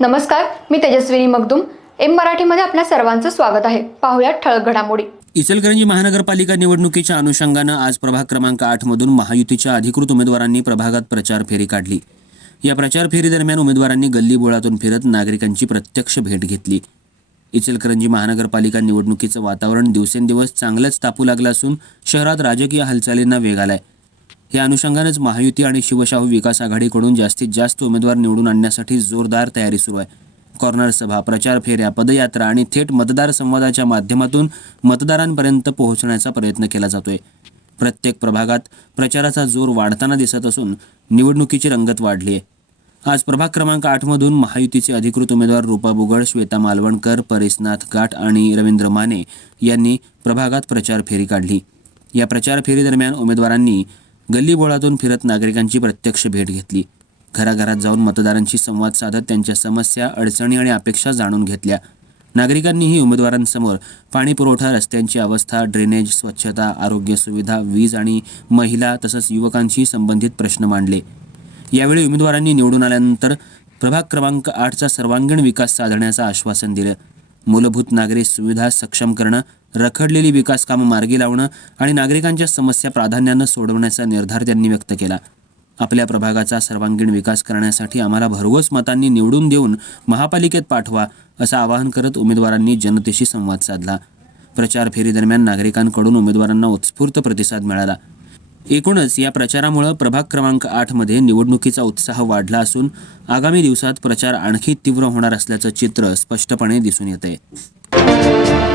नमस्कार मी तेजस्विनी मगदुम. एम मराठीमध्ये आपल्या सर्वांचं स्वागत आहे. पाहुयात ठळक घडामोडी. इचलकरंजी महानगरपालिका निवडणुकीच्या अनुषंगानं आज प्रभाग क्रमांक आठ मधून महायुतीच्या अधिकृत उमेदवारांनी प्रभागात प्रचार फेरी काढली. या प्रचार फेरीदरम्यान उमेदवारांनी गल्ली बोळातून फिरत नागरिकांची प्रत्यक्ष भेट घेतली. इचलकरंजी महानगरपालिका निवडणुकीचं वातावरण दिवसेंदिवस चांगलंच तापू लागलं असून शहरात राजकीय हालचालींना वेग आलाय. या अनुषंगानेच महायुती आणि शिवशाहू विकास आघाडीकडून जास्तीत जास्त उमेदवार निवडून आणण्यासाठी जोरदार तयारी सुरू आहे. कॉर्नर सभा प्रचार फेऱ्या पदयात्रा आणि थेट मतदार संवादाच्या माध्यमातून मतदारांपर्यंत पोहोचण्याचा प्रयत्न केला जातोय. प्रत्येक प्रभागात प्रचाराचा जोर वाढताना दिसत असून निवडणुकीची रंगत वाढली आहे. आज प्रभाग क्रमांक आठमधून महायुतीचे अधिकृत उमेदवार रूपा बुगड श्वेता मालवणकर परेशनाथ गाठ आणि रवींद्र माने यांनी प्रभागात प्रचार फेरी काढली. या प्रचार फेरीदरम्यान उमेदवारांनी गल्लीबोळातून फिरत नागरिकांची प्रत्यक्ष भेट घेतली. घराघरात जाऊन मतदारांशी संवाद साधत त्यांच्या समस्या अडचणी आणि अपेक्षा जाणून घेतल्या. नागरिकांनीही उमेदवारांसमोर पाणी पुरवठा रस्त्यांची अवस्था ड्रेनेज स्वच्छता आरोग्य सुविधा वीज आणि महिला तसंच युवकांशी संबंधित प्रश्न मांडले. यावेळी उमेदवारांनी निवडून आल्यानंतर प्रभाग क्रमांक आठचा सर्वांगीण विकास साधण्याचं आश्वासन दिलं. मूलभूत नागरी सुविधा सक्षम करणं रखडलेली विकास कामं मार्गी लावणं आणि नागरिकांच्या समस्या प्राधान्यानं सोडवण्याचा निर्धार त्यांनी व्यक्त केला. आपल्या प्रभागाचा सर्वांगीण विकास करण्यासाठी आम्हाला भरघोस मतांनी निवडून देऊन महापालिकेत पाठवा असं आवाहन करत उमेदवारांनी जनतेशी संवाद साधला. प्रचार फेरीदरम्यान नागरिकांकडून उमेदवारांना उत्स्फूर्त प्रतिसाद मिळाला. एकूणच या प्रचारामुळं प्रभाग क्रमांक आठमध्ये निवडणुकीचा उत्साह वाढला असून आगामी दिवसात प्रचार आणखी तीव्र होणार असल्याचं चित्र स्पष्टपणे दिसून येते आहे